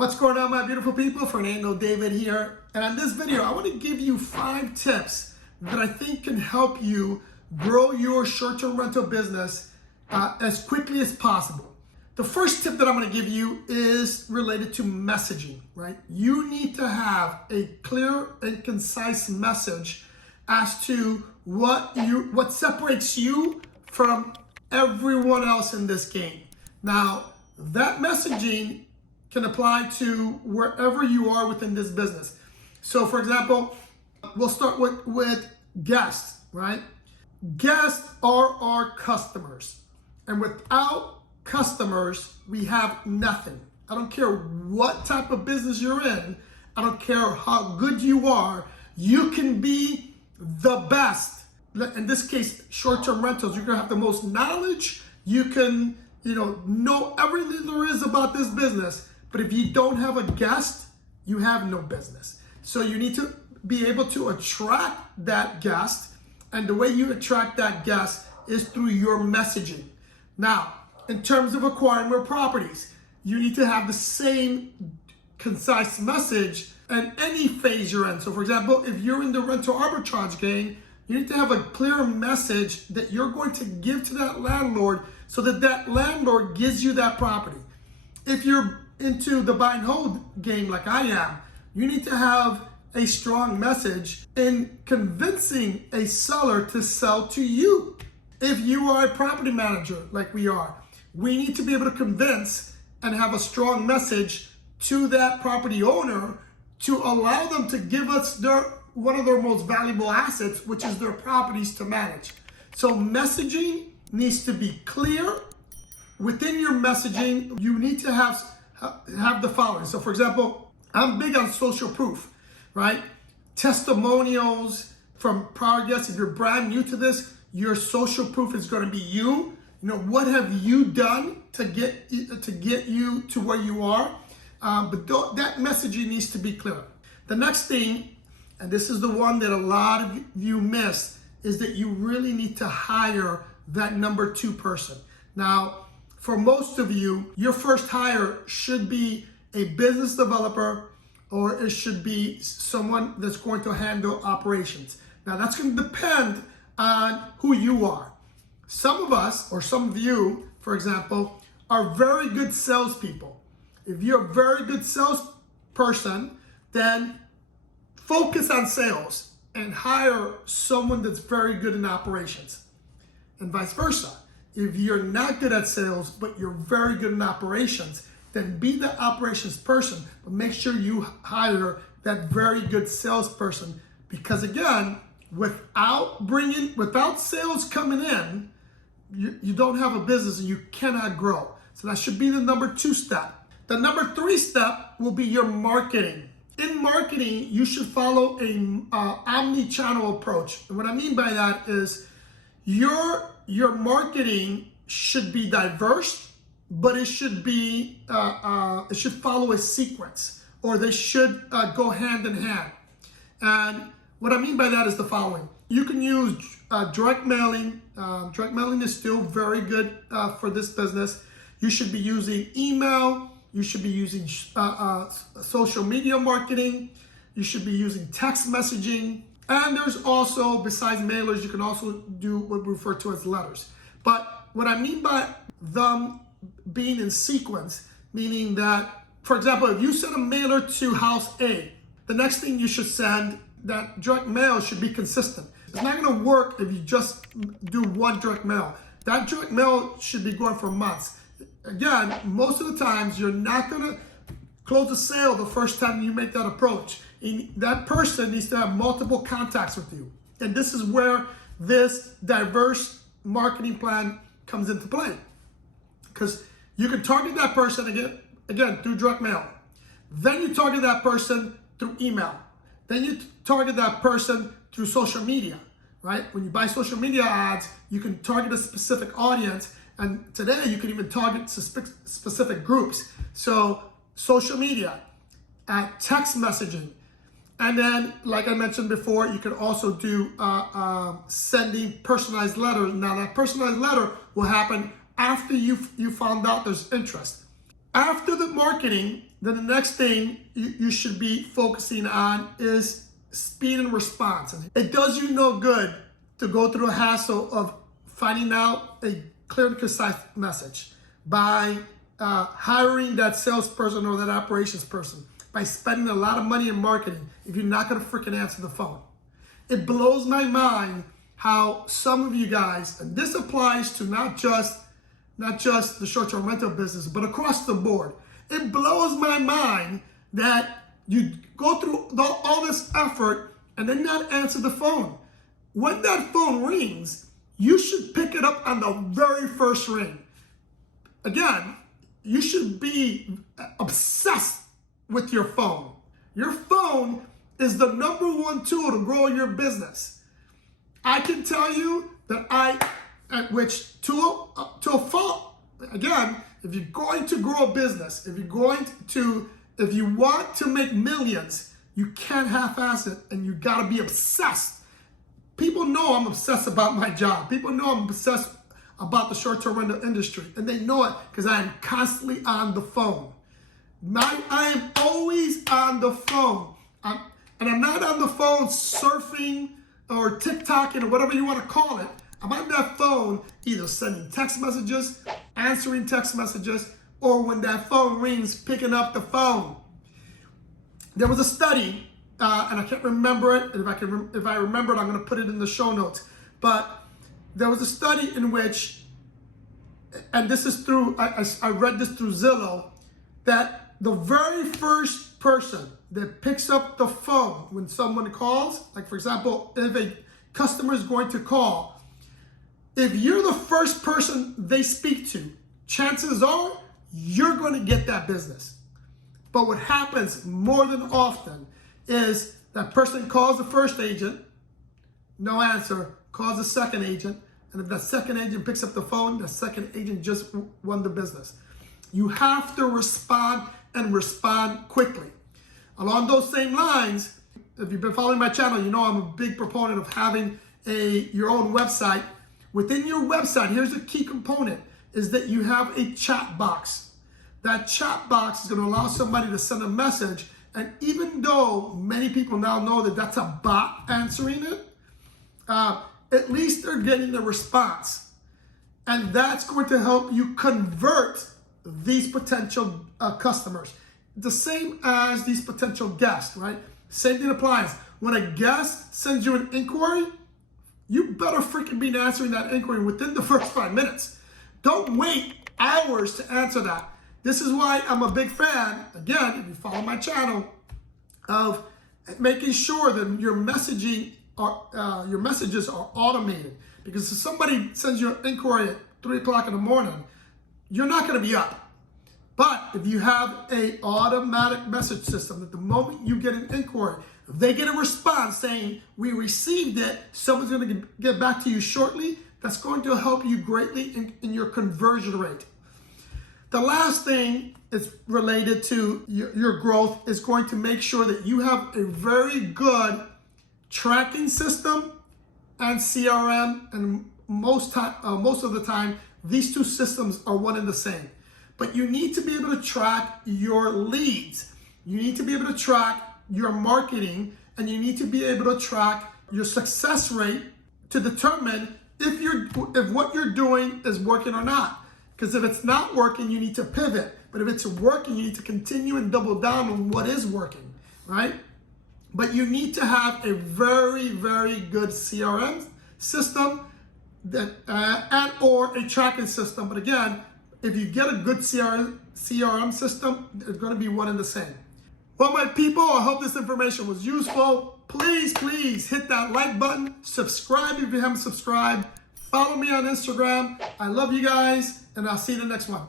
What's going on, my beautiful people? Fernando David here. And on this video, I want to give you 5 tips that I think can help you grow your short-term rental business as quickly as possible. The first tip that I'm going to give you is related to messaging, right? You need to have a clear and concise message as to what separates you from everyone else in this game. Now, that messaging can apply to wherever you are within this business. So for example, we'll start with guests, right? Guests are our customers. And without customers, we have nothing. I don't care what type of business you're in. I don't care how good you are. You can be the best. In this case, short-term rentals, you're gonna have the most knowledge. You can, know everything there is about this business. But if you don't have a guest, you have no business. So you need to be able to attract that guest. And the way you attract that guest is through your messaging. Now, in terms of acquiring more properties, you need to have the same concise message in any phase you're in. So for example, if you're in the rental arbitrage game, you need to have a clear message that you're going to give to that landlord so that that landlord gives you that property. If you're into the buy and hold game like I am, you need to have a strong message in convincing a seller to sell to you. If you are a property manager like we are, we need to be able to convince and have a strong message to that property owner to allow them to give us one of their most valuable assets, which is their properties to manage. So messaging needs to be clear. Within your messaging, you need to have the following. So for example, I'm big on social proof, right? Testimonials from prior guests. If you're brand new to this, your social proof is going to be you. What have you done to get you to where you are? But that messaging needs to be clear. The next thing, and this is the one that a lot of you miss, is that you really need to hire that number 2 person. Now, for most of you, your first hire should be a business developer, or it should be someone that's going to handle operations. Now, that's going to depend on who you are. Some of us, or some of you, for example, are very good salespeople. If you're a very good salesperson, then focus on sales and hire someone that's very good in operations, and vice versa. If you're not good at sales, but you're very good in operations, then be the operations person, but make sure you hire that very good salesperson. Because again, without sales coming in, you don't have a business and you cannot grow. So that should be the number 2 step. The number 3 step will be your marketing. In marketing, you should follow a omni-channel approach. And what I mean by that is your marketing should be diverse, but it should be it should follow a sequence, or they should go hand in hand. And what I mean by that is the following: you can use direct mailing. Direct mailing is still very good for this business. You should be using email. You should be using social media marketing. You should be using text messaging. And there's also, besides mailers, you can also do what we refer to as letters. But what I mean by them being in sequence, meaning that, for example, if you send a mailer to house A, the next thing you should send, that direct mail should be consistent. It's not gonna work if you just do one direct mail. That direct mail should be going for months. Again, most of the times, you're not gonna close a sale the first time you make that approach. And that person needs to have multiple contacts with you. And this is where this diverse marketing plan comes into play. Because you can target that person again through direct mail. Then you target that person through email. Then you target that person through social media, right? When you buy social media ads, you can target a specific audience. And today you can even target specific groups. So social media, text messaging. And then, like I mentioned before, you can also do sending personalized letters. Now that personalized letter will happen after you found out there's interest. After the marketing, then the next thing you should be focusing on is speed and response. It does you no good to go through a hassle of finding out a clear and concise message by hiring that salesperson or that operations person, by spending a lot of money in marketing if you're not gonna freaking answer the phone. It blows my mind how some of you guys, and this applies to not just the short-term rental business, but across the board. It blows my mind that you go through all this effort and then not answer the phone. When that phone rings, you should pick it up on the very first ring. Again, you should be obsessed with your phone. Your phone is the #1 tool to grow your business. I can tell you that to a fault, again, if you're going to grow a business, if you want to make millions, you can't half-ass it, and you gotta be obsessed. People know I'm obsessed about my job. People know I'm obsessed about the short-term rental industry, and they know it because I am constantly on the phone. I am always on the phone. And I'm not on the phone surfing or TikToking or whatever you want to call it. I'm on that phone either sending text messages, answering text messages, or when that phone rings, picking up the phone. There was a study, and I can't remember it. And if I remember it, I'm going to put it in the show notes. But there was a study in which, and this is through, I read this through Zelle, that the very first person that picks up the phone when someone calls, like for example, if a customer is going to call, if you're the first person they speak to, chances are you're going to get that business. But what happens more than often is that person calls the first agent, no answer, calls the second agent, and if that second agent picks up the phone, the second agent just won the business. You have to respond and respond quickly. Along those same lines, if you've been following my channel, you know I'm a big proponent of having your own website. Within your website, here's a key component, is that you have a chat box. That chat box is going to allow somebody to send a message, and even though many people now know that that's a bot answering it, at least they're getting a response. And that's going to help you convert these potential customers. The same as these potential guests, right? Same thing applies. When a guest sends you an inquiry, you better freaking be answering that inquiry within the first 5 minutes. Don't wait hours to answer that. This is why I'm a big fan, again, if you follow my channel, of making sure that your messages are automated. Because if somebody sends you an inquiry at 3 o'clock in the morning, you're not going to be up. But if you have an automatic message system, that the moment you get an inquiry, they get a response saying, we received it, someone's going to get back to you shortly, that's going to help you greatly in your conversion rate. The last thing is related to your growth is going to make sure that you have a very good tracking system and CRM, and most of the time, these two systems are one and the same. But you need to be able to track your leads. You need to be able to track your marketing, and you need to be able to track your success rate to determine if what you're doing is working or not. Because if it's not working, you need to pivot. But if it's working, you need to continue and double down on what is working, right? But you need to have a very, very good CRM system that and or a tracking system. But again, if you get a good CRM system, it's going to be one and the same. Well, my people, I hope this information was useful. Please, please hit that like button. Subscribe if you haven't subscribed. Follow me on Instagram. I love you guys, and I'll see you in the next one.